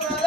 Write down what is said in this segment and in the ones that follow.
love.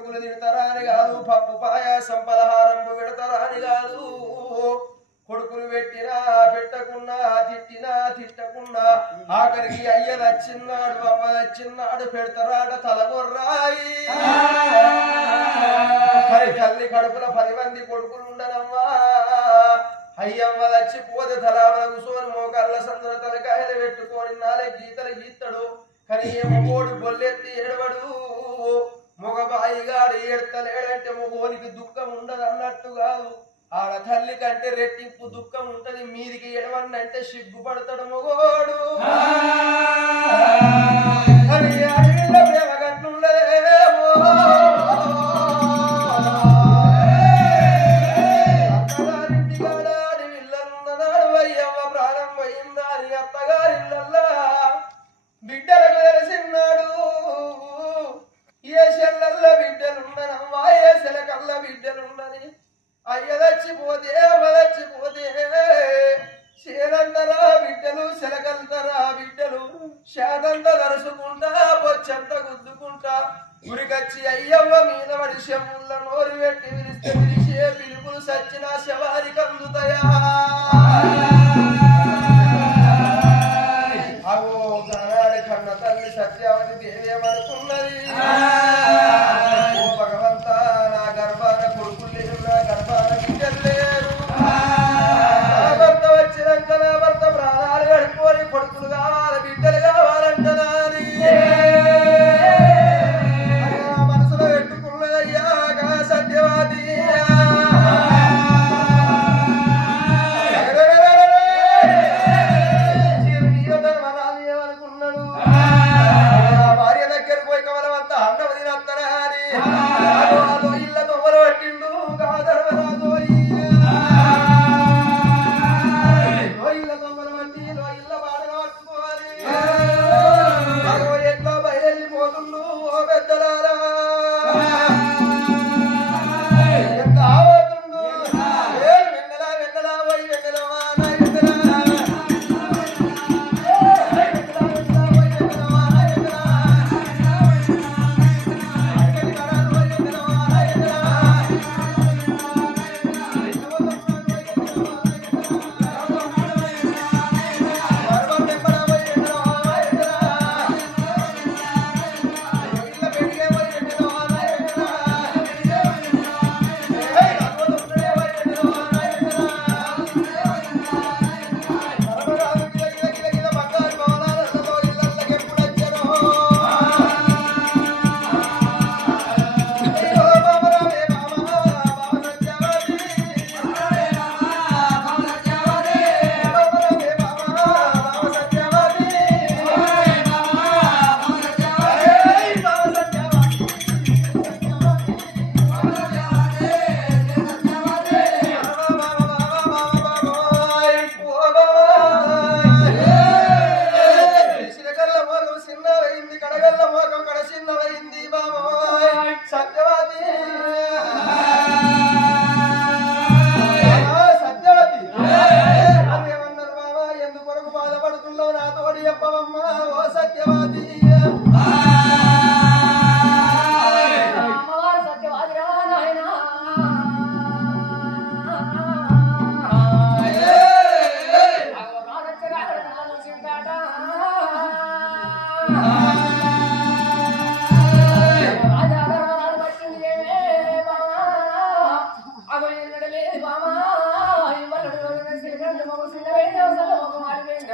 కొడుకులు తిడతారా అని కాదు పప్పు పాయ సంపదహారంపు పెడతారా అని కాదు. కొడుకులు పెట్టినా పెట్టకున్నా తిట్టినా తిట్టకున్నా ఆఖరికి అయ్య నచ్చిన్నాడు అమ్మ నచ్చిన్నాడు పెడతారాడ తలగొర్రాయి. మరి తల్లి కడుపుల పది మంది కొడుకులు ఉండనమ్మా. అయ్యమ్మ చచ్చిపోతే తలావల కూసోని మోకాళ్ళ సందుల తలకాయలు పెట్టుకొని నాలే గీతలు గీతడు కానీ ఏమో మగోడు బొల్లెత్తి ఏడవడు. మగబాయి గారు ఏడతలేడంటే మగోనికి దుఃఖం ఉండదు అన్నట్టు కాదు. ఆడ తల్లి కంటే రెట్టింపు దుఃఖం ఉంటది మీదికి ఎడవన్నంటే సిగ్గుపడతాడు మగోడు. బిడ్డలుండనమ్మా ఏ కళ్ళ బిడ్డలున్నది అయ్యదచ్చిపోతే చచ్చిపోతే అమ్మ బిడ్డలు సెలకంతరా బిడ్డలు శాతంత దరుచుకుంటా బొచ్చంత గుద్దుకుంటా ఉరికచ్చి అయ్యవ్వ మీద పడి శముళ్ళ నోరు పెట్టి విరిస్తే విరిచే పిలుపులు సచ్చిన శవానికి అందుతాయా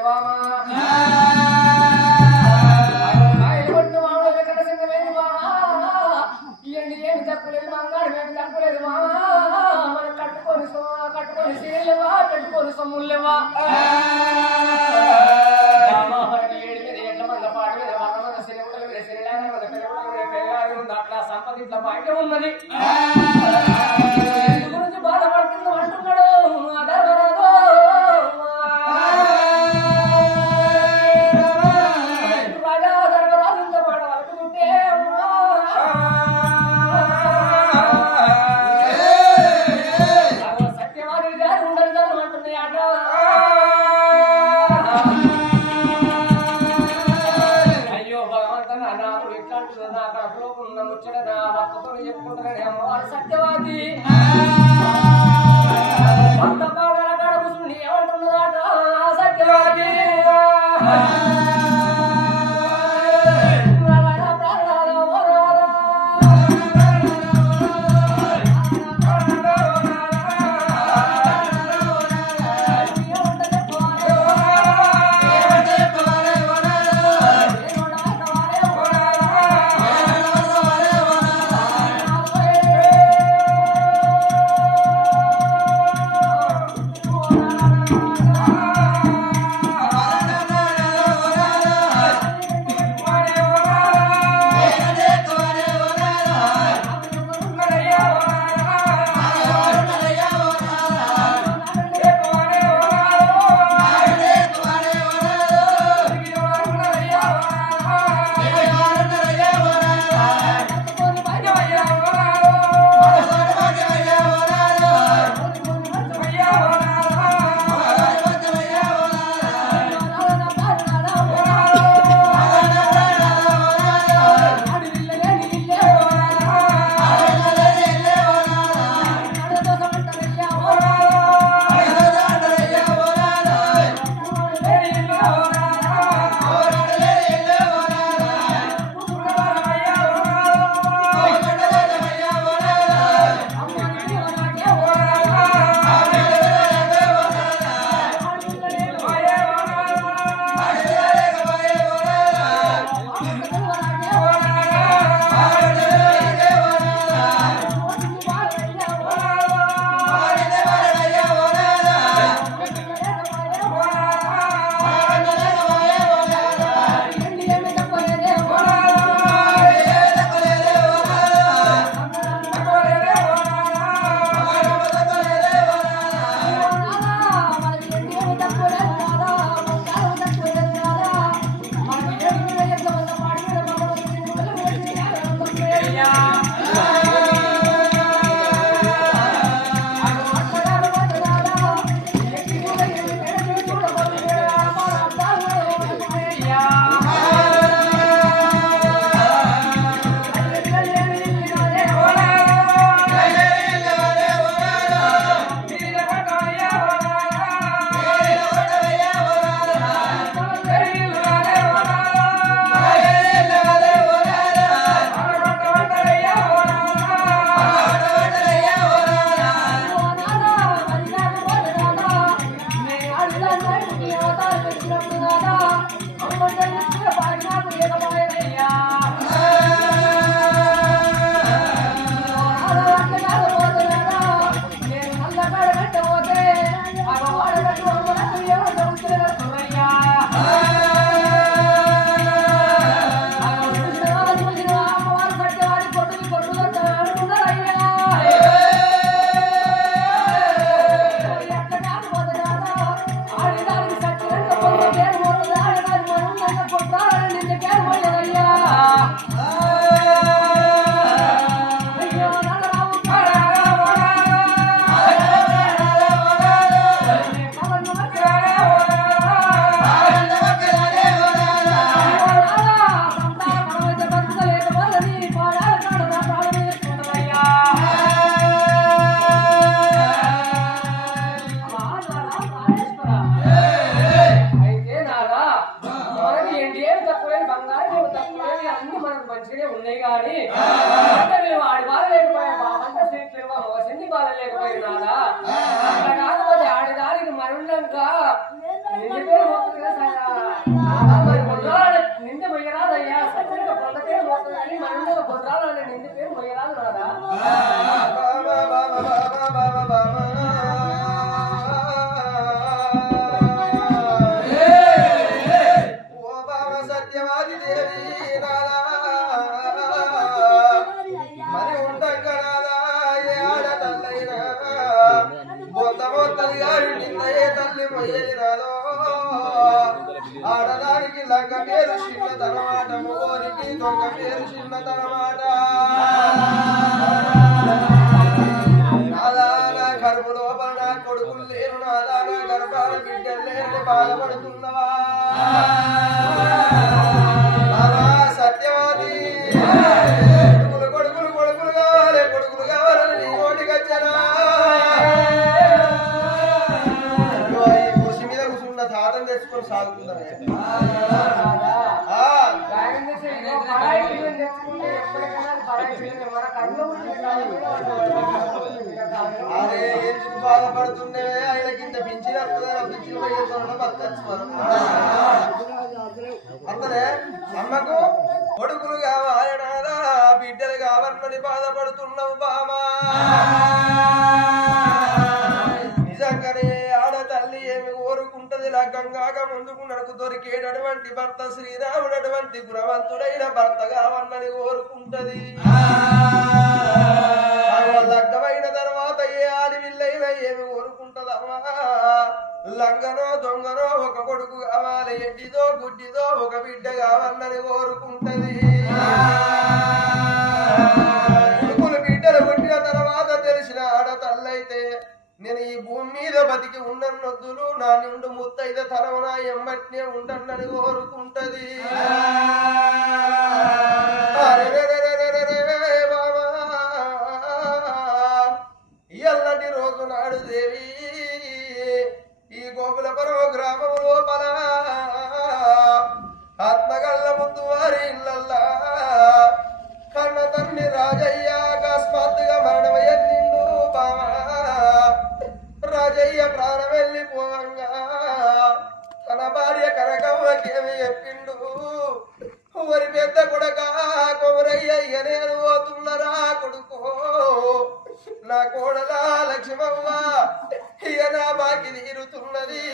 అవసరం ఒక ఉన్న ముచ్చట నా భక్తుతో చెప్పుకుంటున్నాను అమ్మవారు సత్యవాది. భక్త పాదాల కడ కూర్చుని సత్యవాది పోయినారా కాదు అది ఆడదానికి మరణంగా నిండిపోయి పోతుంది కదా ఆడదానికి లగ్గ పేరు చిన్నదనమాట మోరికి దొంగ పేరు చిన్నదనమాట నాదాన కడుపు లోపల నా కొడుకులు లేరు నాదాన గర్భాల బిడ్డలు లేరు బాధపడుతున్నవా? అరే ఎందుకు బాధపడుతుండే? ఆయన కింద పింఛన్ వస్తుందా పింఛన్ పోయేస్తానో బతకచ్చు అమ్మకు కొడుకులు కావాలనారా బిడ్డలు కావాలని బాధపడుతున్నావు బామా కోరుకుంటది లగ్గం ముందుకు నడుకు దొరికేటటువంటి భర్త శ్రీరాముడు అటువంటి గుణవంతుడైన భర్త కావాలని కోరుకుంటది. ఆగో లగ్గమైన తర్వాత ఏ ఆడవిల్లైనా ఏమి కోరుకుంటదమ్మా? లంగనో దొంగనో ఒక కొడుకు కావాలి ఎడ్డిదో గుడ్డిదో ఒక బిడ్డ కావాలని కోరుకుంటది. నేను ఈ భూమి మీద బతికి ఉండన్నొద్దులు నా నిండు ముత్తైద తరవన ఎమ్మట్నే ఉండన్నని కోరుకుంటది. ఎల్లటి రోజు నాడు దేవి ఈ గోకులపురం గ్రామం లోపల ఆత్మగల్ల ముందు వారి ఇళ్ళల్లా కన్న తండ్రి రాజయ్య అకస్మాత్తుగా మరణమయ్యిండు బావా. భార్య ప్రాణం వెళ్ళిపోవంగా తన భార్య కనకవ్వకేమి చెప్పిండు? వరి పెద్ద కొడక కొమరయ్య ఇక నేను పోతున్నరా కొడుకో? నా కోడలా లక్ష్మమ్మ ఇక నా బాకి తీరుతున్నది.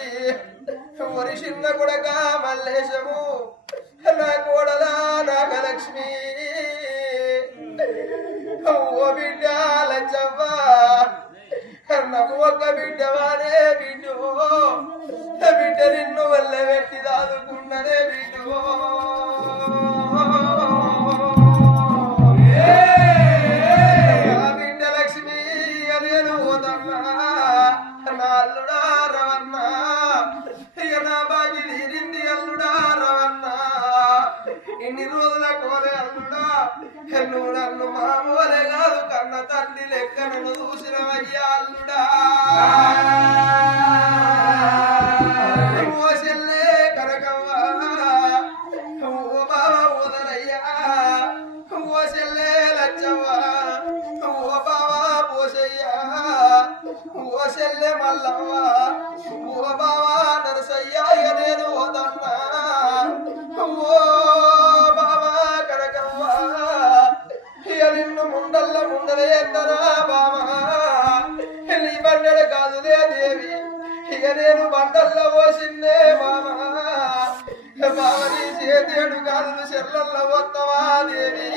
వరి చిన్న కొడక మల్లేశము నా కోడలా నాగలక్ష్మి? ఓ బిడ్డ లచ్చవ్వ నాకు ఒక్క బిడ్డవానే బిడ్డు. బిడ్డ నిన్ను వల్ల పెట్టి దాదుకున్ననే బిడ్డు. ఇన్ని రోజుల వరే అల్లుడా? నువ్వు నన్ను మామూలే కాదు కన్న తల్లి లెక్క నన్ను చూసిన అయ్యా అల్లుడా కనకవ్వ. ఓ చెల్లే లచ్చవ్వ. పోసయ్యా చెల్లె మల్లవ్వ. ఓ బావ నరసయ్యా నేను ఓదన్నా ఓ ముండల్ల ముందరే ఎత్తనా నీ బండెడు కాదులే దేవి ఇక నేను బండల్లో పోసిందే బావా బావ నీ చేతేడు కాదు చెల్లల్లో వత్తవా దేవి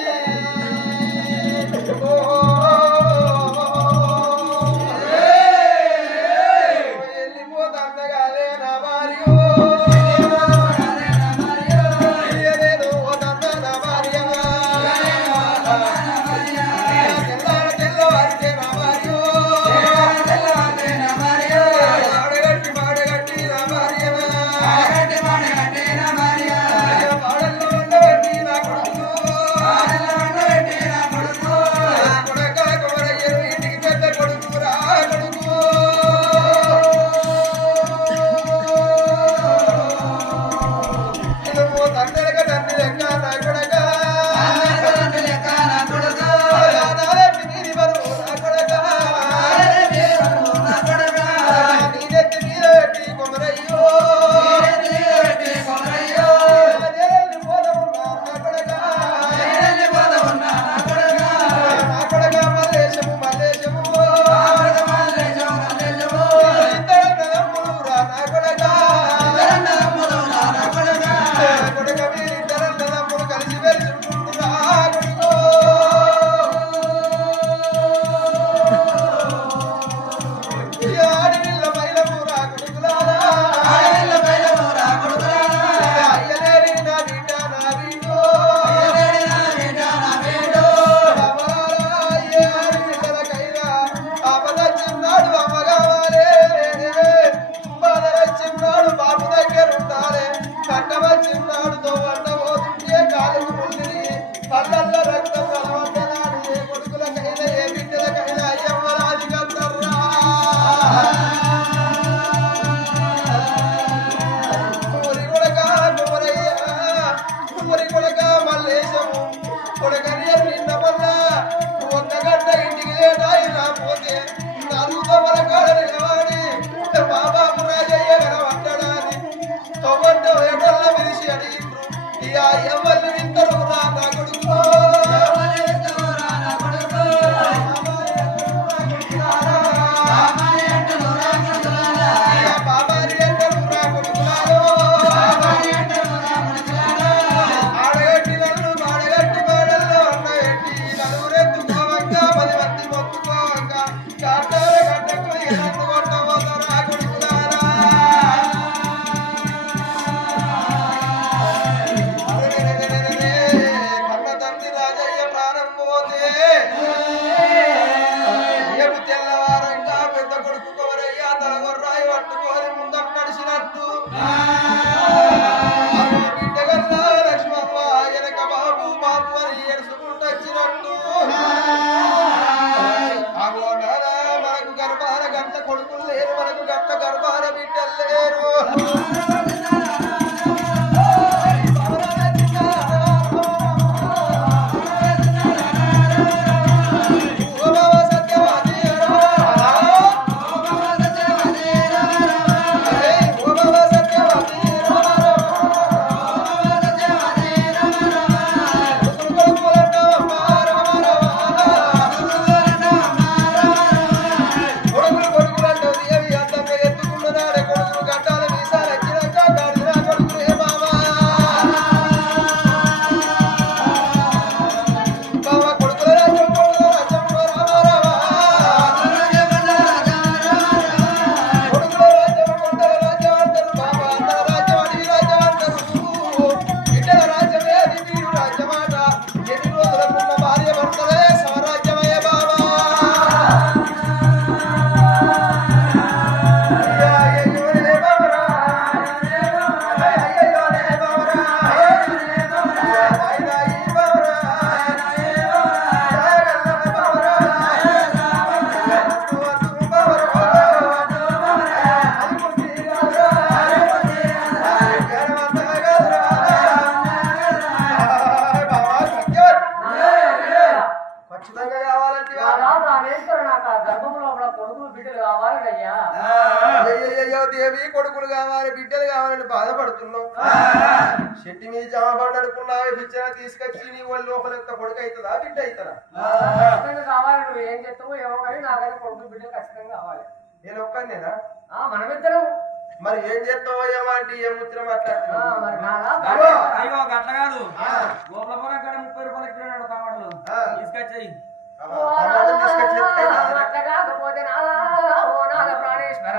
కొడకని నిన్న కొడుకు అవుతుందా? బిడ్డ అవుతారా ఖచ్చితంగా కావాలి. నువ్వు ఏం చెప్తావో ఏమో కానీ నాకైనా కొడుకులు బిడ్డలు ఖచ్చితంగా కావాలి. నేను ఒక్కనేనా ఆ మనమిద్దరం. మరి ఏం చేస్తావో ఏమో అంటే ఏం అగో. అయ్యో గట్ల కాదు. ఆ. గోపులపురం కాడ ముప్పై రూపాయలు కిలో టమాటాలు ఆ. తీసుకొచ్చాయి? అట్లా కాకపోతే నాదా ఓ నాద ప్రాణేశ్వర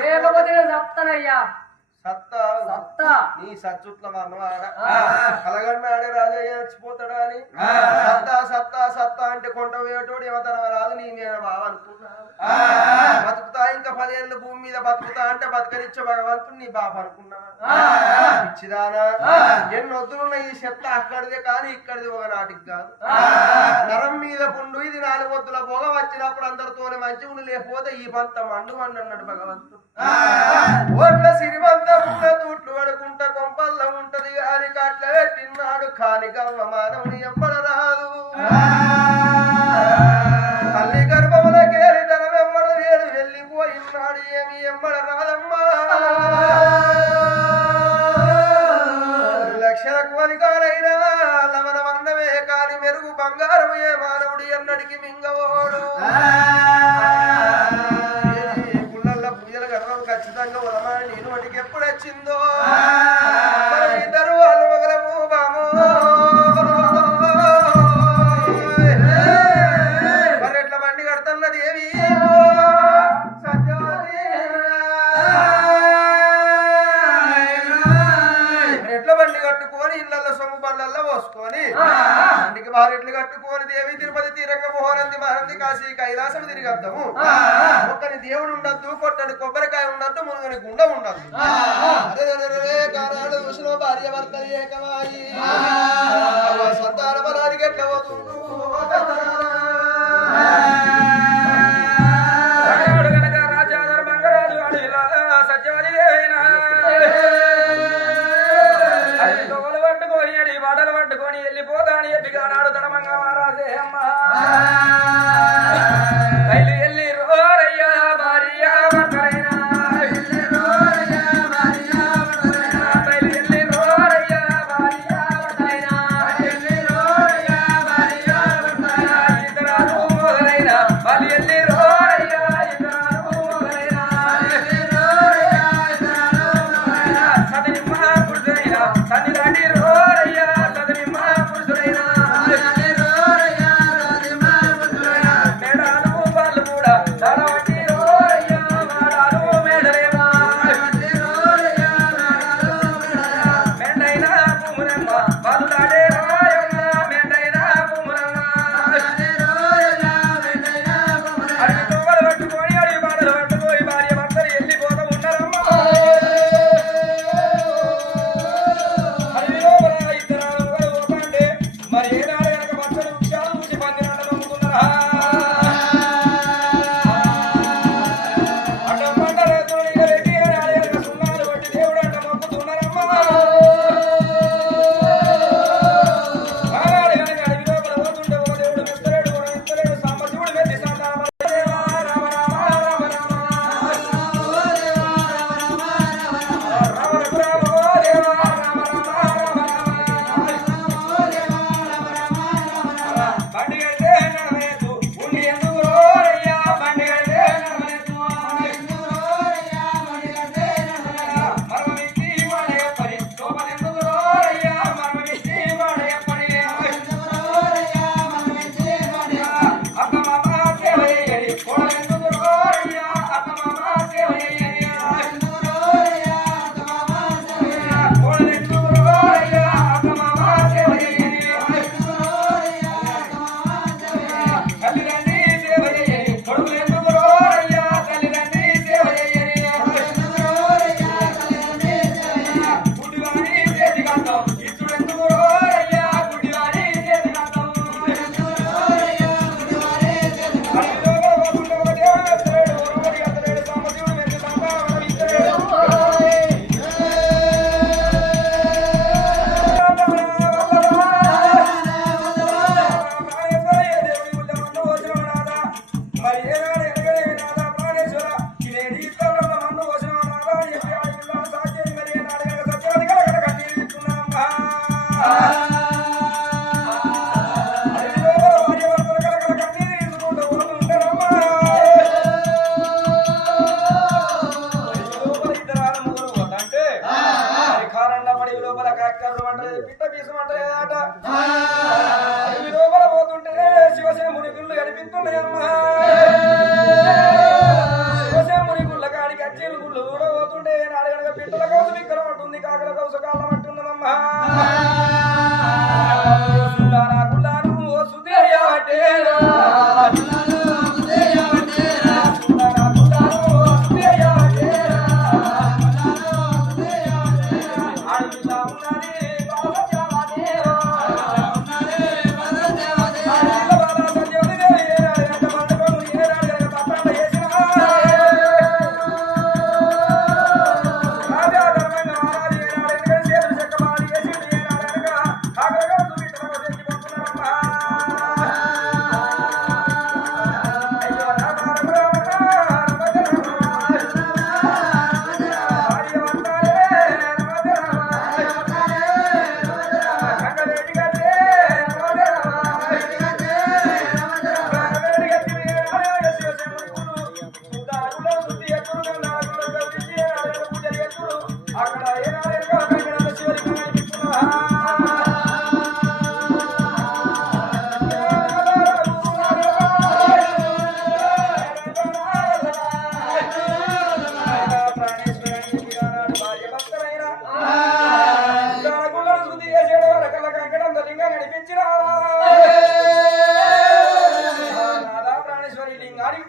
లేకపోతే నేను చెప్తానయ్యా. సత్తా. నీ సచ్చుట్ల మరణమాడ ఆ. కలగన్నాడే రాజయ్య చచ్చిపోతాడా అని. సత్తా సత్తా సత్తా అంటే కొంట వేటోడు ఏమతన రాదు నీ మీద బావ అనుకున్నాను బతుకుతా ఇంకా పదేళ్ళు భూమి మీద బతుకుతా అంటే బతకనిచ్చే భగవంతుడు నీ బాబు అనుకున్నావా? ఇచ్చిదానా ఎన్నొద్దులున్న ఈ చెత్త అక్కడిదే కానీ ఇక్కడిది ఒక నాటికి కాదు నరం మీద పుండు ఇది నాలుగు వద్దుల పొగ వచ్చినప్పుడు అందరితోనే మంచి ఉండి లేకపోతే ఈ పంత మండు అన్నాడు భగవంతుడు. ఓట్ల సిరిమంత పుట్ట తూట్లు గుంట కొంపల్ల ఉంటది అని కట్ల పెట్టినాడు కాని గవ్వ మానవుని ఎప్పడ రాదు. తల్లి గర్భముల కేరి తనం ఎమ్మడ వేలు వెళ్ళిపోయినాడు ఏమి ఎమ్మడ రాదమ్మా. లక్షలకు అధికారైనా లవణ వందమే కాని మెరుగు బంగారము ఏ మానవుడి అన్నడికి మింగవోడు ఉన్నట్టు కొబ్బరికాయ ఉన్నట్టు మునుగని గుండం ఉండదు అదే భార్య భర్త ఏకమాయి Amen.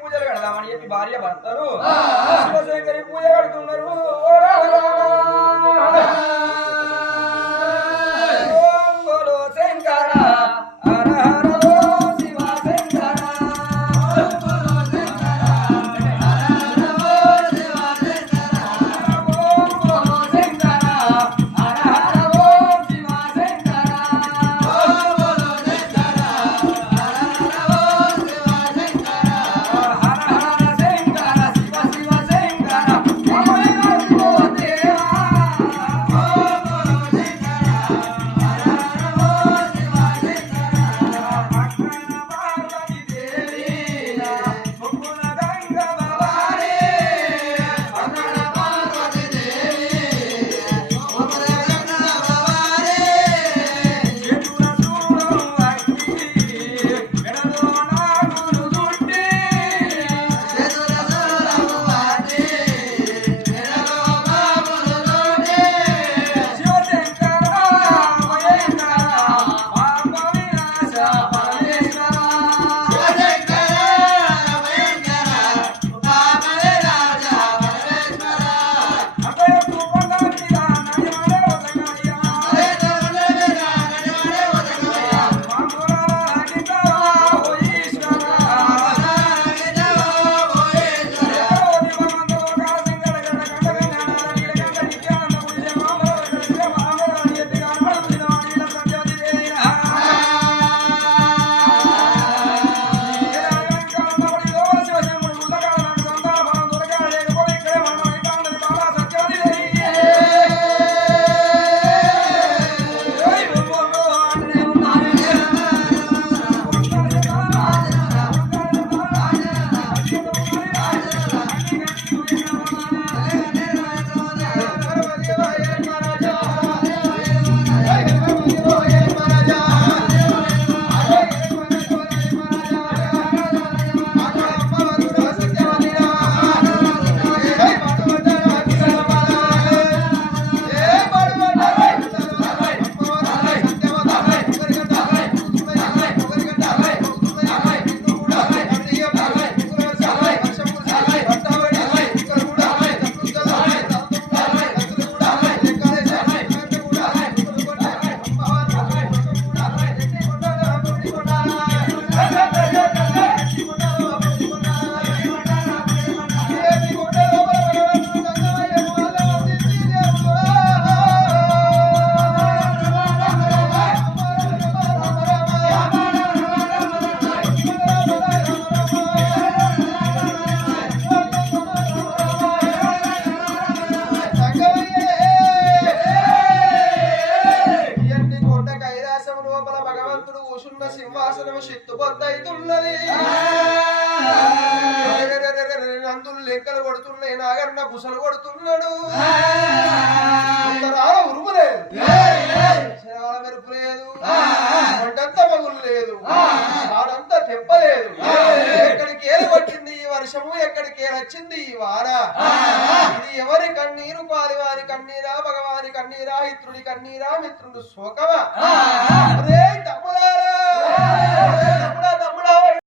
పూజలు కడదామని చెప్పి భార్య భర్తలు శివశంకరి పూజ కడుతున్నారు.